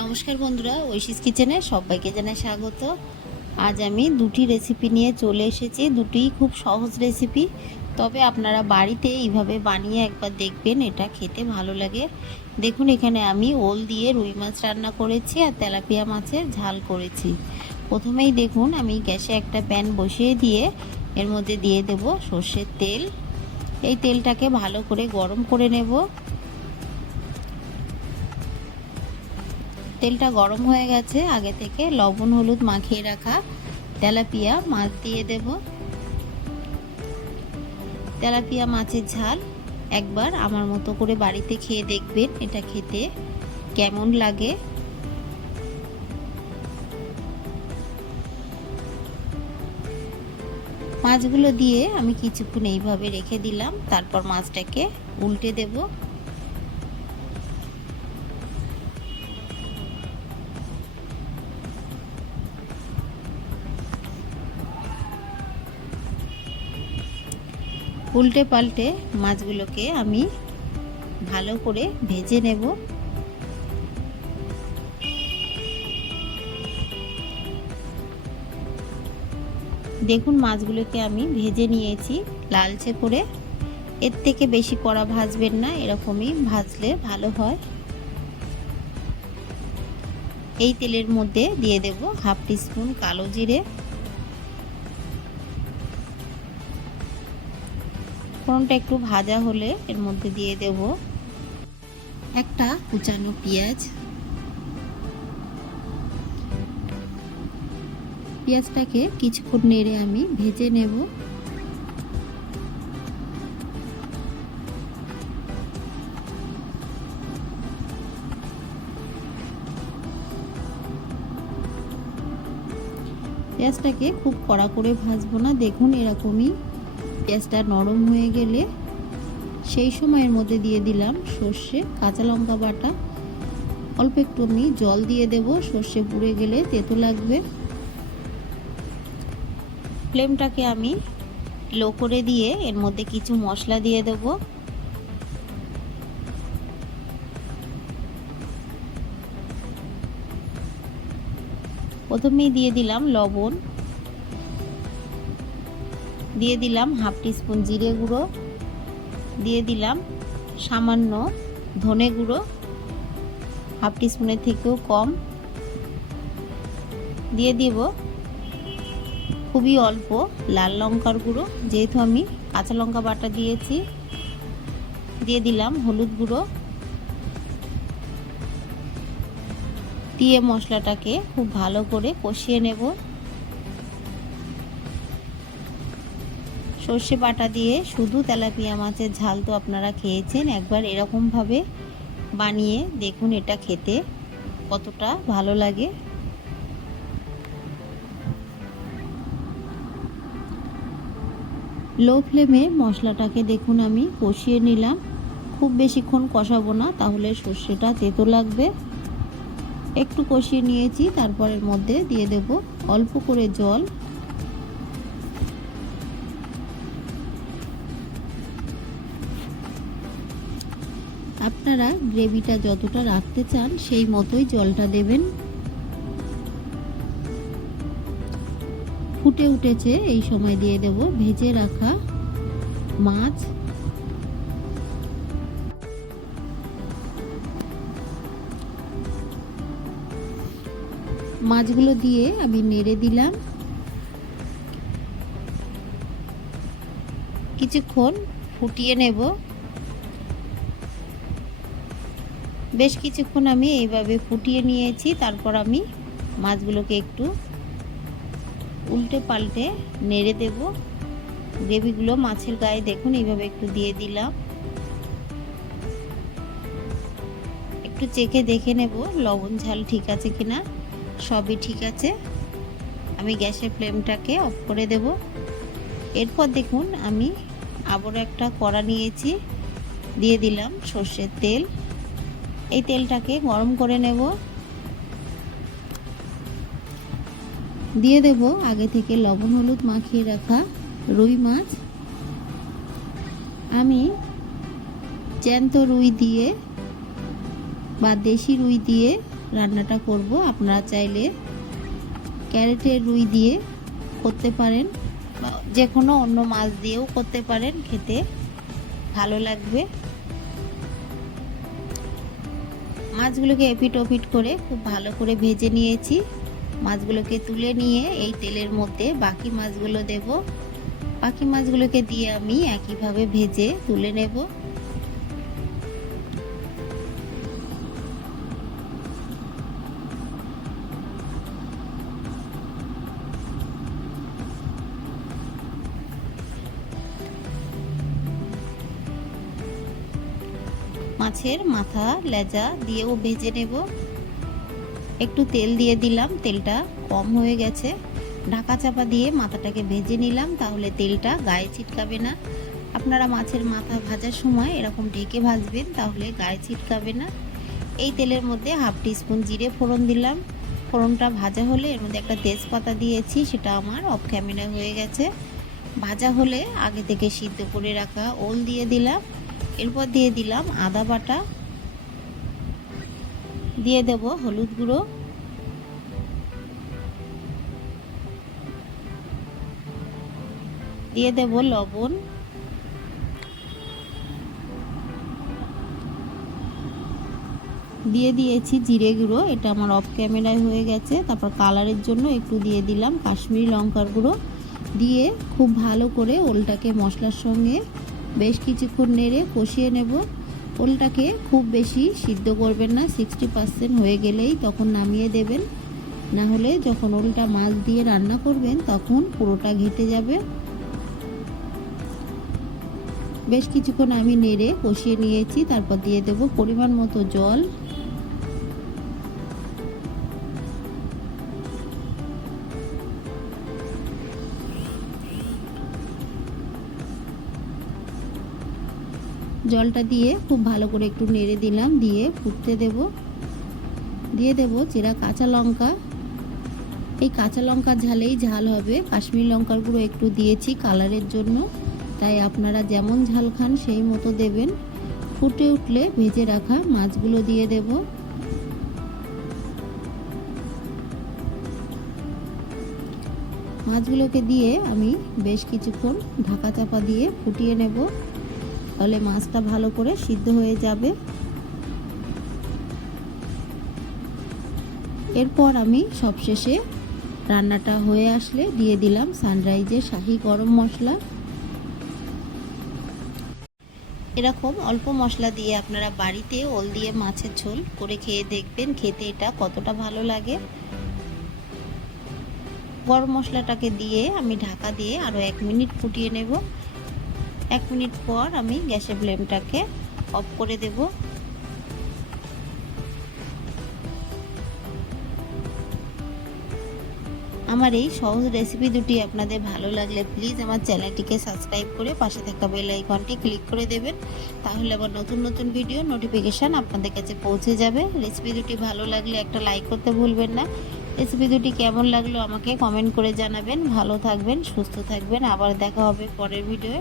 নমস্কার বন্ধুরা, ঐশিস কিচেনে সবাইকে জানাই স্বাগত। আজ আমি দুটি রেসিপি নিয়ে চলে এসেছি দুটিই খুব সহজ রেসিপি তবে আপনারা বাড়িতে এইভাবে বানিয়ে একবার দেখবেন, এটা খেতে ভালো লাগে। দেখুন, এখানে আমি ওল দিয়ে রুই মাছ রান্না করেছি আর তেলাপিয়া মাছের ঝাল করেছি। প্রথমেই দেখুন, আমি গ্যাসে একটা প্যান বসিয়ে দিয়ে এর মধ্যে দিয়ে দেব সর্ষের তেল। এই তেলটাকে ভালো করে গরম করে নেব। তেলটা গরম হয়ে গেছে, আগে থেকে লবণ, হলুদ মাখিয়ে রাখা তেলাপিয়া মাছ দিয়ে দেব। তেলাপিয়া মাছের ঝাল একবার আমার মতো করে বাড়িতে খেয়ে দেখবেন, এটা খেতে কেমন লাগে। মাছগুলো দিয়ে আমি কিছুক্ষণ এইভাবে রেখে দিলাম, তারপর মাছটাকে উল্টে দেবো। উল্টে পাল্টে মাছগুলোকে আমি ভালো করে ভেজে নেব। দেখুন মাছগুলোকে আমি ভেজে নিয়েছি লালচে করে। এর থেকে বেশি কড়া ভাজবেন না, এরকমই ভাজলে ভালো হয়। এই তেলের মধ্যে দিয়ে দেব হাফ টিস্পুন কালো জিরে। ফোড়নটা একটু ভাজা হলে এর মধ্যে দিয়ে দেব একটা কুচানো পেঁয়াজ। পেঁয়াজটাকে কিছুক্ষণ নেড়ে আমি ভেজে নেব। পেঁয়াজটাকে খুব কড়া করে ভাজবো না, দেখুন এরকমই পেঁয়াজটা নরম হয়ে গেলে সেই সময়ের মধ্যে দিয়ে দিলাম সর্ষে, কাঁচা লঙ্কা বাটা। অল্প একটু আমি জল দিয়ে দেব, সর্ষে পুড়ে গেলে তেতো লাগবে। ফ্লেমটাকে আমি লো করে দিয়ে এর মধ্যে কিছু মশলা দিয়ে দেব। প্রথমেই দিয়ে দিলাম লবণ। দিয়ে দিলাম হাফ টিস্পুন জিরে গুঁড়ো, দিয়ে দিলাম সামান্য ধনে গুঁড়ো, হাফ টিস্পুনের থেকেও কম। দিয়ে দিব খুবই অল্প লাল লঙ্কার গুঁড়ো, যেহেতু আমি কাঁচা লঙ্কা বাটা দিয়েছি। দিয়ে দিলাম হলুদ গুঁড়ো। দিয়ে মশলাটাকে খুব ভালো করে কষিয়ে নেব। সর্ষে বাটা দিয়ে শুধু তেলাপিয়া মাছের ঝাল তো আপনারা খেয়েছেন। একবার এরকমভাবে বানিয়ে দেখুন এটা খেতে কতটা ভালো লাগে। লো ফ্লেমে মশলাটাকে দেখুন আমি কষিয়ে নিলাম। খুব বেশিক্ষণ কষাবো না, তাহলে সর্ষেটা তেতো লাগবে। একটু কষিয়ে নিয়েছি, তারপরের মধ্যে দিয়ে দেব অল্প করে জল। আপনারা গ্রেভিটা যতটা রাখতে চান, সেই মতোই জলটা দেবেন। ফুটে উঠেছে, এই সময় দিয়ে দেব ভেজে রাখা মাছ। মাছগুলো দিয়ে আমি নেড়ে দিলাম। কিছুক্ষণ ফুটিয়ে নেব। বেশ কিছুক্ষণ আমি এইভাবে ফুটিয়ে নিয়েছি, তারপর আমি মাছগুলোকে একটু উল্টে পাল্টে নেড়ে দেব। গ্রেভিগুলো মাছের গায়ে দেখুন, এইভাবে একটু দিয়ে দিলাম। একটু চেখে দেখে নেব, লবণ ঝাল ঠিক আছে কিনা। সবই ঠিক আছে। আমি গ্যাসের ফ্লেমটাকে অফ করে দেব। এরপর দেখুন, আমি আবারও একটা কড়া নিয়েছি। দিয়ে দিলাম সর্ষের তেল। এই তেলটাকে গরম করে নেব। দিয়ে দেব আগে থেকে লবণ, হলুদ মাখিয়ে রাখা রুই মাছ। আমি জ্যান্ত রুই দিয়ে বা দেশি রুই দিয়ে রান্নাটা করব। আপনারা চাইলে ক্যারেটের রুই দিয়ে করতে পারেন যে কোনো অন্য মাছ দিয়েও করতে পারেন, খেতে ভালো লাগবে। মাছগুলোকে এপিট ওফিট করে খুব ভালো করে ভেজে নিয়েছি। মাছগুলোকে তুলে নিয়ে এই তেলের মধ্যে বাকি মাছগুলো দেব। বাকি মাছগুলোকে দিয়ে আমি একইভাবে ভেজে তুলে নেব। মাছের মাথা, লেজা দিয়েও ভেজে নেব। একটু তেল দিয়ে দিলাম, তেলটা কম হয়ে গেছে। ঢাকা চাপা দিয়ে মাথাটাকে ভেজে নিলাম, তাহলে তেলটা গায়ে ছিটকাবে না। আপনারা মাছের মাথা ভাজার সময় এরকম ঢেকে ভাজবেন, তাহলে গায়ে ছিটকাবে না। এই তেলের মধ্যে হাফ টিস্পুন জিরে ফোড়ন দিলাম। ফোড়নটা ভাজা হলে এর মধ্যে একটা তেজপাতা দিয়েছি, সেটা আমার অফ ক্যামেরা হয়ে গেছে। ভাজা হলে আগে থেকে সিদ্ধ করে রাখা ওল দিয়ে দিলাম। এরপর দিয়ে দিলাম আদা বাটা। দিয়ে দেব হলুদ গুঁড়ো। দিয়ে দেব লবণ। দিয়ে দিয়েছি জিরে গুঁড়ো, এটা আমার অফ ক্যামেরায় হয়ে গেছে। তারপর কালারের জন্য একটু দিয়ে দিলাম কাশ্মীরি লঙ্কার গুঁড়ো। দিয়ে খুব ভালো করে ওলটাকে মশলার সঙ্গে বেশ কিছুক্ষণ নেড়ে কষিয়ে নেব। ওলটাকে খুব বেশি সিদ্ধ করবেন না সিক্সটি পার্সেন্ট হয়ে গেলেই তখন নামিয়ে দেবেন। না হলে যখন ওলটা মাছ দিয়ে রান্না করবেন তখন পুরোটা ঘেটে যাবে। বেশ কিছুক্ষণ আমি নেড়ে কষিয়ে নিয়েছি, তারপর দিয়ে দেব পরিমাণ মতো জল। জলটা দিয়ে খুব ভালো করে একটু নেড়ে দিলাম, দিয়ে ফুটতে দেব। দিয়ে দেব চেরা কাঁচা লঙ্কা। এই কাঁচা লঙ্কার ঝালেই ঝাল হবে। কাশ্মীর লঙ্কার গুঁড়ো একটু দিয়েছি কালারের জন্য। তাই আপনারা যেমন ঝাল খান, সেই মতো দেবেন। ফুটে উঠলে ভেজে রাখা মাছগুলো দিয়ে দেব। মাছগুলোকে দিয়ে আমি বেশ কিছুক্ষণ ঢাকা চাপা দিয়ে ফুটিয়ে নেব। তাহলে মাছটা ভালো করে সিদ্ধ হয়ে যাবে। এরপর আমি সবশেষে রান্নাটা হয়ে আসলে দিয়ে দিলাম সানরাইজের শাহি গরম মশলা। এরকম অল্প মশলা দিয়ে আপনারা বাড়িতে ওল দিয়ে মাছের ঝোল করে খেয়ে দেখবেন, খেতে এটা কতটা ভালো লাগে। গরম মশলাটাকে দিয়ে আমি ঢাকা দিয়ে আরও এক মিনিট ফুটিয়ে নেব। এক মিনিট পর আমি গ্যাসের ফ্লেমটাকে অফ করে দেব। আমার এই সহজ রেসিপি দুটি আপনাদের ভালো লাগলে প্লিজ আমার চ্যানেলটিকে সাবস্ক্রাইব করে পাশে থাকা বেল আইকনটি ক্লিক করে দেবেন। তাহলে আবার নতুন নতুন ভিডিও নোটিফিকেশান আপনাদের কাছে পৌঁছে যাবে। রেসিপি দুটি ভালো লাগলে একটা লাইক করতে ভুলবেন না। রেসিপি দুটি কেমন লাগল আমাকে কমেন্ট করে জানাবেন। ভালো থাকবেন, সুস্থ থাকবেন। আবার দেখা হবে পরের ভিডিওয়ে